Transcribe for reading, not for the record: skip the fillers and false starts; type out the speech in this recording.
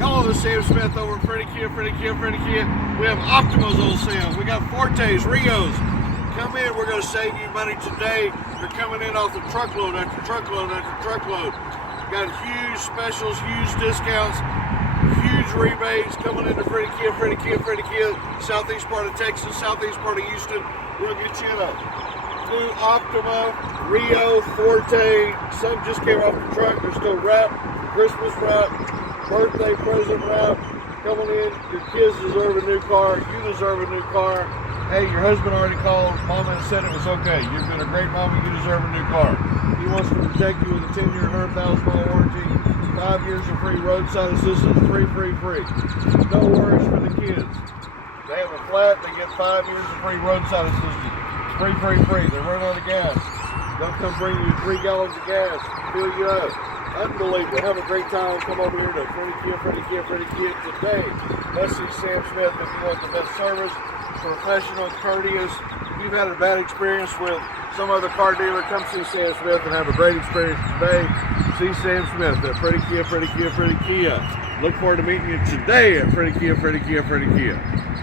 Hello, this is Sam Smith over at Fredy Kia. We have Optima's old sales. We got Fortes, Rios. Come in, we're going to save you money today. They're coming in off the truckload after truckload after truckload. Got huge specials, huge discounts, huge rebates coming into Fredy Kia, southeast part of Texas, southeast part of Houston. We'll get you in a new Optima, Rio, Forte. Some just came off the truck. They're still wrapped, Christmas wrap, birthday present wrap. Coming in, your kids deserve a new car. You deserve a new car. Hey, your husband already called Mama and said it was okay. You've been a great mama. You deserve a new car. He wants to protect you with a 10-year, 100,000-mile warranty, 5 years of free roadside assistance, free. No worries for the kids. They have a flat. They get 5 years of free roadside assistance. Free. They run out of gas. They'll come bring you 3 gallons of gas, fill you up. Unbelievable. Have a great time. Come over here to Fredy Kia today. Let's see Sam Smith if you want the best service, professional, courteous. If you've had a bad experience with some other car dealer, come see Sam Smith and have a great experience today. See Sam Smith at Fredy Kia. Look forward to meeting you today at Fredy Kia.